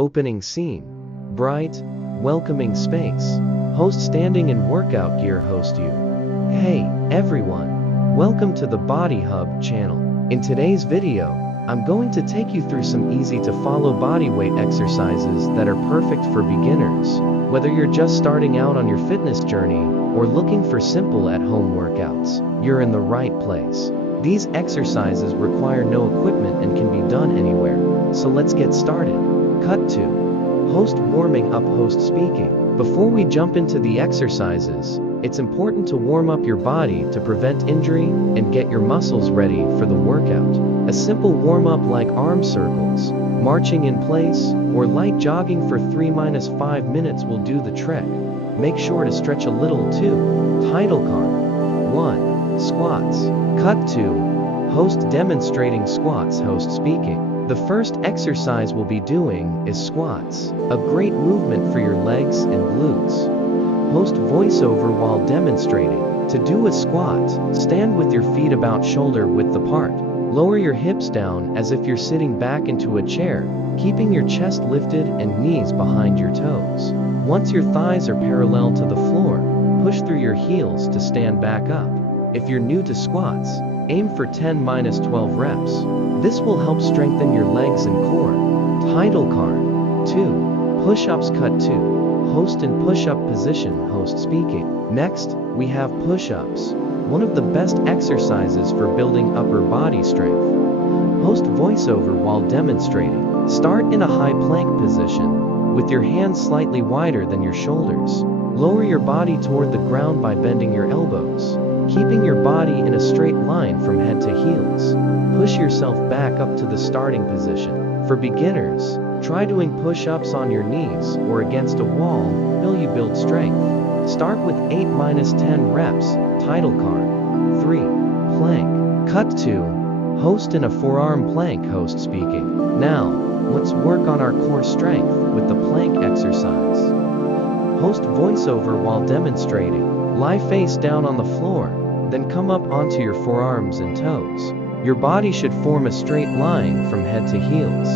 Opening scene. Bright, welcoming space. Host standing in workout gear. Host you. Hey, everyone. Welcome to the Body Hub channel. In today's video, I'm going to take you through some easy-to-follow bodyweight exercises that are perfect for beginners. Whether you're just starting out on your fitness journey or looking for simple at-home workouts, you're in the right place. These exercises require no equipment and can be done anywhere. So let's get started. Cut 2. Host warming up. Host speaking. Before we jump into the exercises, it's important to warm up your body to prevent injury and get your muscles ready for the workout. A simple warm-up like arm circles, marching in place, or light jogging for 3-5 minutes will do the trick. Make sure to stretch a little too. Title card. 1. Squats. Cut 2. Host demonstrating squats. Host speaking. The first exercise we'll be doing is squats, a great movement for your legs and glutes. Host voiceover while demonstrating. To do a squat, stand with your feet about shoulder width apart. Lower your hips down as if you're sitting back into a chair, keeping your chest lifted and knees behind your toes. Once your thighs are parallel to the floor, push through your heels to stand back up. If you're new to squats, aim for 10-12 reps. This will help strengthen your legs and core. Title card. 2. Push-ups. Cut 2. Host in push-up position. Host speaking. Next, we have push-ups, one of the best exercises for building upper body strength. Host voiceover while demonstrating. Start in a high plank position, with your hands slightly wider than your shoulders. Lower your body toward the ground by bending your elbows, keeping your body in a straight line from head to heels. Push yourself back up to the starting position. For beginners, try doing push-ups on your knees or against a wall until you build strength. Start with 8-10 reps. Title card. 3. Plank. Cut 2. Host in a forearm plank. Host speaking. Now, let's work on our core strength with the plank exercise. Host voiceover while demonstrating. Lie face down on the floor, then come up onto your forearms and toes. Your body should form a straight line from head to heels.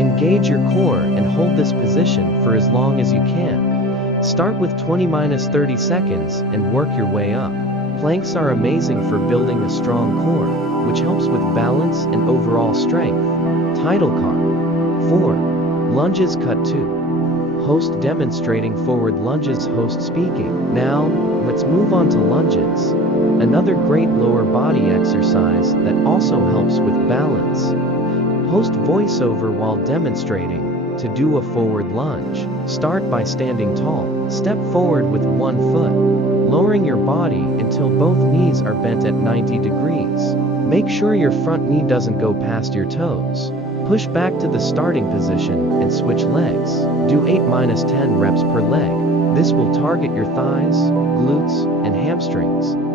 Engage your core and hold this position for as long as you can. Start with 20-30 seconds and work your way up. Planks are amazing for building a strong core, which helps with balance and overall strength. Title card. 4. Lunges. Cut 2. Host demonstrating forward lunges. Host speaking. Now, let's move on to lunges, another great lower body exercise that also helps with balance. Host voiceover while demonstrating. To do a forward lunge, start by standing tall. Step forward with one foot, lowering your body until both knees are bent at 90 degrees. Make sure your front knee doesn't go past your toes. Push back to the starting position and switch legs. Do 8-10 reps per leg. This will target your thighs, glutes, and hamstrings.